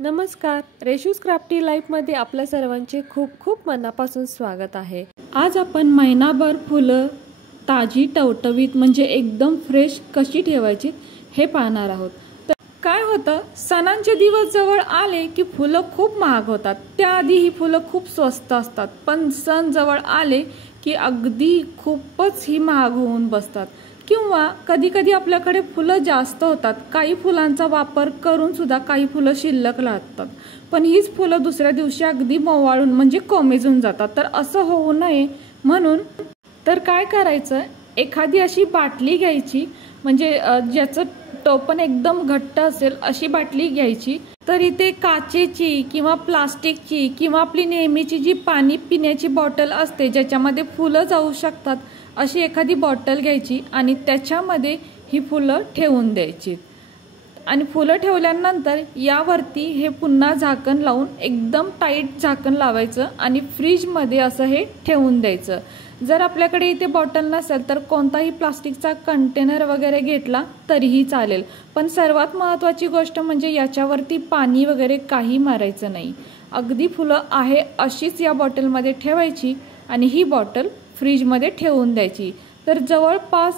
नमस्कार, रेशूज क्राफ्टी लाईफमध्ये आपल्या सर्वांचे खूप खूप मनापासून स्वागत आहे। आज आपण महिनाभर फुलं ताजी टवटवीत म्हणजे एकदम फ्रेश कशी ठेवायची हे पाहणार आहोत। तर काय होतं, सणांचे दिवस जवळ आले की फुलं खूप महाग होतात। त्याआधी ही फुलं खूप स्वस्त असतात, पण सण जवळ आले की अगदी खूपच ही महाग होऊन बसतात। किंवा कधी कधी आपल्याकडे फुलं जास्त होतात, काही फुलांचा वापर करून सुद्धा काही फुलं शिल्लक राहतात, पण हीच फुलं दुसऱ्या दिवशी अगदी मवाळून म्हणजे कोमेजून जातात। तर असं होऊ नये म्हणून तर काय करायचं, एखादी अशी बाटली घ्यायची, म्हणजे ज्याचं टोपण एकदम घट्ट असेल अशी बाटली घ्यायची। तर इथे काचेची किंवा प्लास्टिकची किंवा आपली नेहमीची जी पाणी पिण्याची बॉटल असते ज्याच्यामध्ये फुलं जाऊ शकतात अशी एखादी बॉटल घ्यायची आणि त्याच्यामध्ये ही फुलं ठेवून द्यायची। आणि फुलं ठेवल्यानंतर यावरती हे पुन्हा झाकण लावून एकदम टाईट झाकण लावायचं आणि फ्रीजमध्ये असं हे ठेवून द्यायचं। जर आपल्याकडे इथे बॉटल नसेल तर कोणताही प्लास्टिकचा कंटेनर वगैरे घेतला तरीही चालेल, पण सर्वात महत्त्वाची गोष्ट म्हणजे याच्यावरती पाणी वगैरे काही मारायचं नाही। अगदी फुलं आहे अशीच या बॉटलमध्ये ठेवायची आणि ही बॉटल फ्रीजमध्ये ठेवून द्यायची। तर जवळपास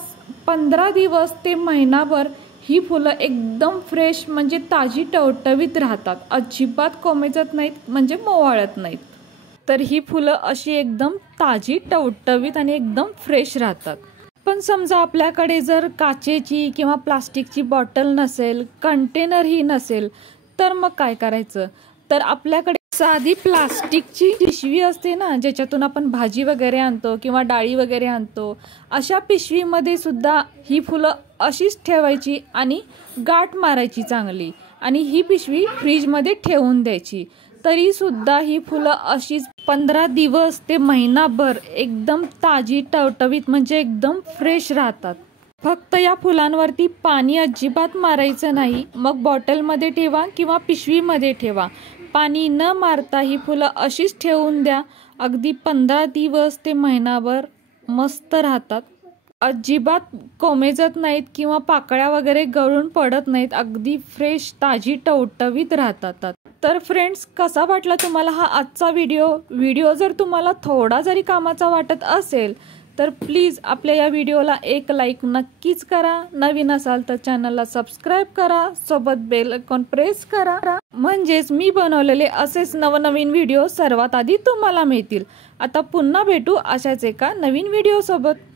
15 दिवस ते महिनाभर ही फुलं एकदम फ्रेश म्हणजे ताजी टवटवीत राहतात, अजिबात कोमेजत नाहीत, म्हणजे मोवाळत नाहीत। तर ही फुलं अशी एकदम ताजी टवटवीत आणि एकदम फ्रेश राहतात। पण समजा आपल्याकडे जर काचेची किंवा प्लास्टिकची बॉटल नसेल, कंटेनरही नसेल, तर मग काय करायचं, तर आपल्याकडे साधी प्लास्टिकची पिशवी असते ना, ज्याच्यातून आपण भाजी वगैरे आणतो किंवा डाळी वगैरे आणतो, अशा पिशवीमध्ये सुद्धा ही फुलं अशीच ठेवायची आणि गाठ मारायची चांगली आणि ही पिशवी फ्रीजमध्ये ठेवून द्यायची। तरी सुद्धा ही फुलं अशीच 15 दिवस ते महिनाभर एकदम ताजी टवटवीत म्हणजे एकदम फ्रेश राहतात। फक्त या फुलांवरती पाणी अजिबात मारायचं नाही। मग बॉटलमध्ये ठेवा किंवा पिशवीमध्ये ठेवा, पाणी न मारता ही फुलं अशीच ठेवून द्या। अगदी 15 दिवस ते महिनाभर मस्त राहतात, अजिबात कोमेजत नाहीत किंवा पाकळ्या वगैरे गळून पडत नाहीत, अगदी फ्रेश ताजी टवटवीत राहतात। तर फ्रेंड्स, कसा वाटला तुम्हाला हा आजचा व्हिडिओ जर तुम्हाला थोडा जरी कामाचा वाटत असेल तर प्लीज आपल्या या व्हिडिओला एक लाईक नक्कीच करा। नवीन असाल तर चॅनलला सबस्क्राईब करा, सोबत बेल आयकॉन प्रेस करा, म्हणजेच मी बनवलेले असेच नवनवीन व्हिडिओ सर्वात आधी तुम्हाला मिळतील। आता पुन्हा भेटू अशाच एका नवीन व्हिडिओ सोबत।